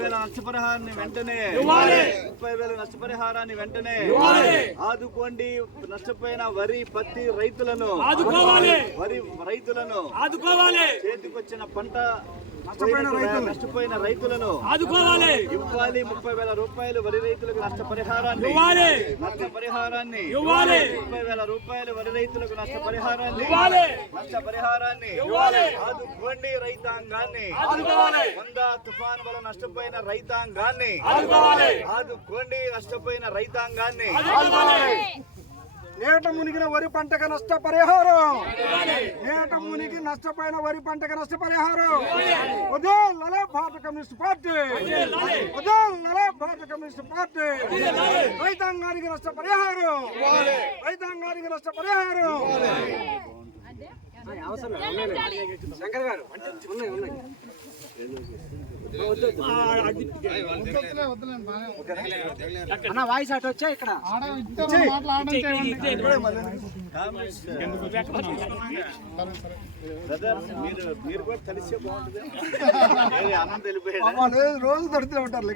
30,000 నష్టపరిహారాన్ని వెంటనే 30,000 నష్టపరిహారాన్ని వెంటనే ఆదుకోండి. నష్టపోయిన వరి పత్తి రైతులను వరి రైతులను చేతికొచ్చిన పంట నష్టపోయిన రైతులను ఆదుకోవాలి. ఇవ్వాలి 30,000 రూపాయలు వరి రైతులకు నష్టపరిహారాన్ని 30,000 రూపాయలు వరి రైతులకు నష్టపరిహారాన్ని ఆదుకోండి. రైతాంగాన్ని 100 తుఫాను వల్ల నష్టపోయిన రైతాంగాన్ని ఆదుకోండి. నష్టపోయిన రైతాంగాన్ని నేట మునిగిన వరి పంటకు నష్టపరిహారం నష్టపోయిన వరి పంటకు నష్టపరిహారం వదలలే భారత కమ్యూనిస్ట్ పార్టీ రైతాంగానికి నష్టపరిహారం శంకర్ గారు ఉన్నాయి అన్న వాయిస్ అటు వచ్చా ఇక్కడ మీరు కూడా కలిసే బాగుంటుంది. ఆనందం వెళ్ళిపోయాడు. రోజు తడుతూ ఉంటారు.